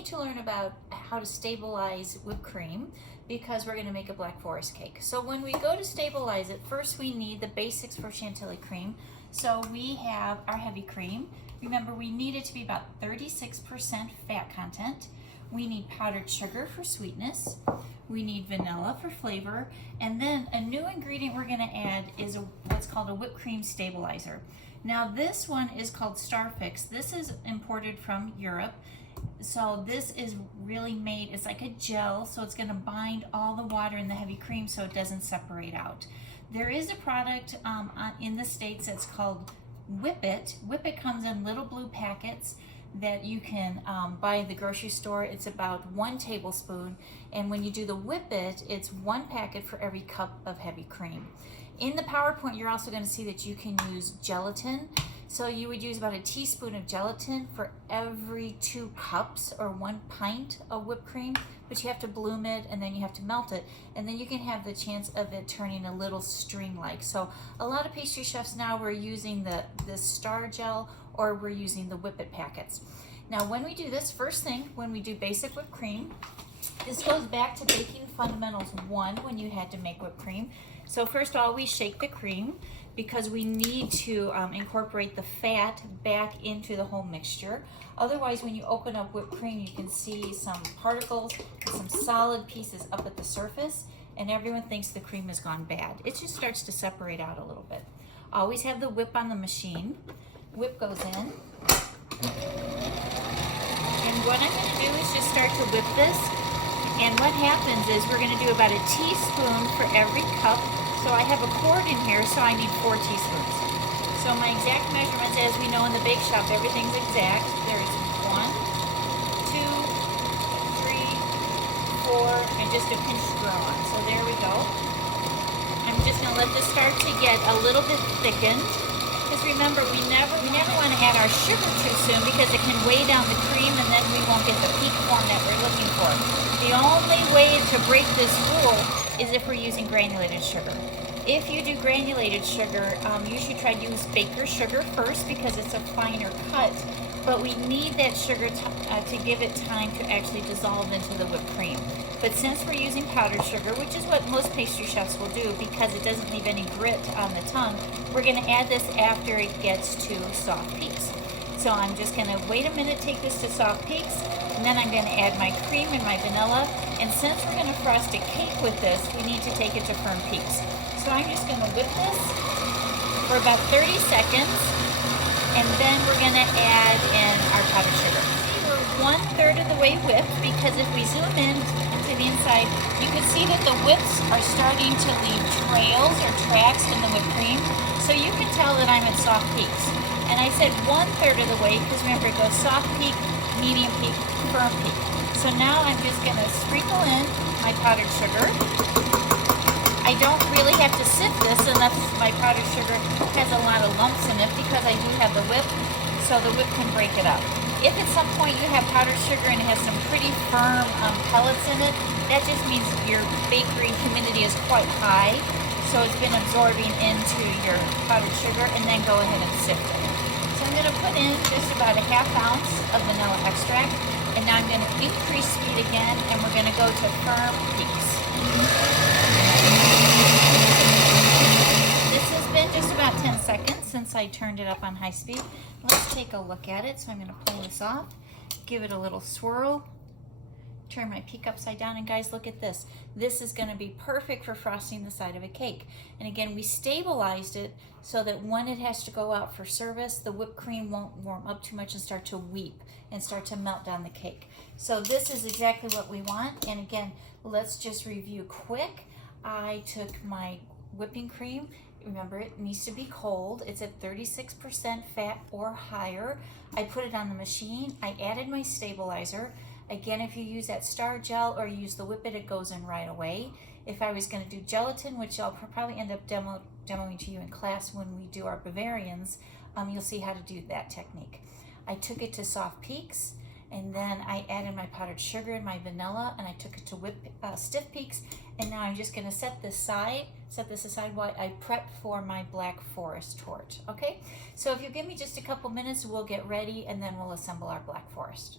need to learn about how to stabilize whipped cream because we're going to make a Black Forest cake. So when we go to stabilize it, first we need the basics for Chantilly cream. So we have our heavy cream. Remember, we need it to be about 36% fat content. We need powdered sugar for sweetness. We need vanilla for flavor. And then a new ingredient we're going to add is what's called a whipped cream stabilizer. Now this one is called Starfix. This is imported from Europe. So this is really made, it's like a gel, so it's going to bind all the water in the heavy cream so it doesn't separate out. There is a product in the States that's called Whip It. Whip It comes in little blue packets that you can buy at the grocery store. It's about 1 tablespoon, and when you do the Whip It, it's 1 packet for every cup of heavy cream. In the PowerPoint, you're also going to see that you can use gelatin. So you would use about a teaspoon of gelatin for every 2 cups or 1 pint of whipped cream, but you have to bloom it and then you have to melt it, and then you can have the chance of it turning a little string-like. So a lot of pastry chefs now, we're using the Star Gel, or we're using the Whip It packets. Now when we do this, first thing, when we do basic whipped cream, this goes back to Baking Fundamentals 1 when you had to make whipped cream. So first always shake the cream because we need to incorporate the fat back into the whole mixture. Otherwise, when you open up whipped cream, you can see some particles, some solid pieces up at the surface, and everyone thinks the cream has gone bad. It just starts to separate out a little bit. Always have the whip on the machine. Whip goes in. And what I'm going to do is just start to whip this. And what happens is we're going to do about a teaspoon for every cup. So I have a quart in here, so I need 4 teaspoons. So my exact measurements, as we know in the bake shop, everything's exact. There's 1, 2, 3, 4, and just a pinch to grow on. So there we go. I'm just going to let this start to get a little bit thickened. Because remember, we never want to add our sugar too soon because it can weigh down the cream and then we won't get the peak form that we're looking for. The only way to break this rule is if we're using granulated sugar. If you do granulated sugar, you should try to use baker's sugar first because it's a finer cut, but we need that sugar to give it time to actually dissolve into the whipped cream. But since we're using powdered sugar, which is what most pastry chefs will do because it doesn't leave any grit on the tongue, we're going to add this after it gets to soft peaks. So I'm just going to wait a minute, take this to soft peaks, and then I'm going to add my cream and my vanilla. And since we're going to frost a cake with this, we need to take it to firm peaks. So I'm just going to whip this for about 30 seconds, and then we're going to add in our powdered sugar. See, we're 1/3 of the way whipped because if we zoom in to the inside, you can see that the whips are starting to leave trails or tracks in the whipped cream. So you can tell that I'm at soft peaks. And I said 1/3 of the way because remember it goes soft peak, medium peak, firm peak. So now I'm just going to sprinkle in my powdered sugar. I don't really have to sift this unless my powdered sugar has a lot of lumps in it because I do have the whip, so the whip can break it up. If at some point you have powdered sugar and it has some pretty firm pellets in it, that just means your bakery humidity is quite high, so it's been absorbing into your powdered sugar, and then go ahead and sift it. So I'm going to put in just about a 1/2 ounce of vanilla extract, and now I'm going to increase speed again, and we're going to go to firm peaks. This has been just about 10 seconds since I turned it up on high speed. Let's take a look at it. So I'm going to pull this off, give it a little swirl, turn my peak upside down, and guys, look at this. This is going to be perfect for frosting the side of a cake. And again, we stabilized it so that when it has to go out for service, the whipped cream won't warm up too much and start to weep and start to melt down the cake. So this is exactly what we want. And again, let's just review quick. I took my whipping cream. Remember, it needs to be cold. It's at 36% fat or higher. I put it on the machine. I added my stabilizer. Again, if you use that Star Gel or use the Whip It, it goes in right away. If I was going to do gelatin, which I'll probably end up demoing to you in class when we do our Bavarians, you'll see how to do that technique. I took it to soft peaks, and then I added my powdered sugar and my vanilla, and I took it to stiff peaks, and now I'm just going to set this aside while I prep for my Black Forest torte. Okay, so if you give me just a couple minutes, we'll get ready, and then we'll assemble our Black Forest.